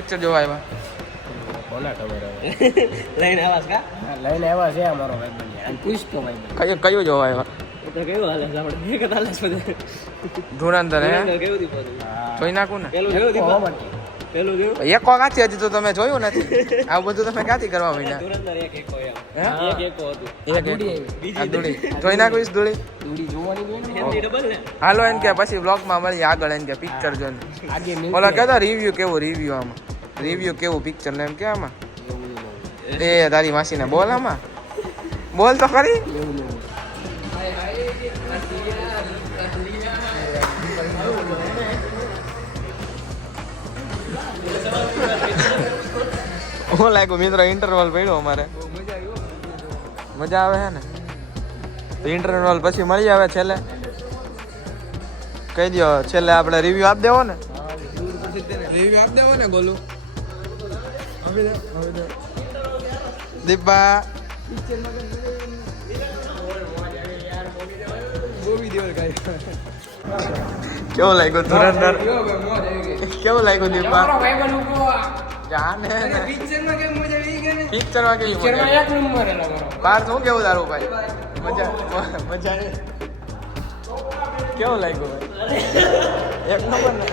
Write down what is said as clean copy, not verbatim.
Picture જોવા આવ્યા? કોના ખબર હવે લઈને આવ્યા કા લઈને આવ્યા છે અમારો ભાઈબંધ અને પૂછતો ભાઈબંધ કયું જોવા આવ્યા? તો કેવું હાલે છે આપણે એક હાલે છે ધુરંધર હે કેવું દીપો જોઈ નાખું ને પેલું જોયું દીપો પેલું જોયું એક કાંથી હજી તો તમે જોયું નથી. આવું બધું તમે ક્યાંથી કરવા માંડ્યા? તુરંત એક હતું જોઈ નાખીશ ધૂળી. દૂડી જોવાની હોય ને હિન્દી ડબલ ને હાલો એમ કે પછી બ્લોગમાં મળીએ આગળ એમ કે પિક્ચર જોઈને. આગે ઓલા કહેતા રિવ્યુ કેવું રિવ્યુ આમાં રિવ્યુ કેવું પિક્ચર ને એમ કે આમાં એ તારી માસીને બોલ આમાં બોલ તો ખરી. હું લાગ્યું મિત્રો ઇન્ટરવલ પડ્યો અમારે મજા આવે છે ને તો ઇન્ટરવલ પછી મળી આવે છેલ્લે કહી દો છેલ્લે આપણે રિવ્યુ આપી દેવો ને રિવ્યુ આપી દેવો ને ગોલું દીપા કેવું લાગ્યું ધુરંધર કેવું લાગ્યું દીપા જાને પિક્ચરમાં કેવી મજા આવી ગઈ ને પિક્ચરમાં કેવી મજા એક નંબર એનો બાર શું કેવું તારું ભાઈ મજા મજા કેવું લાગ્યું ભાઈ એક નંબર ને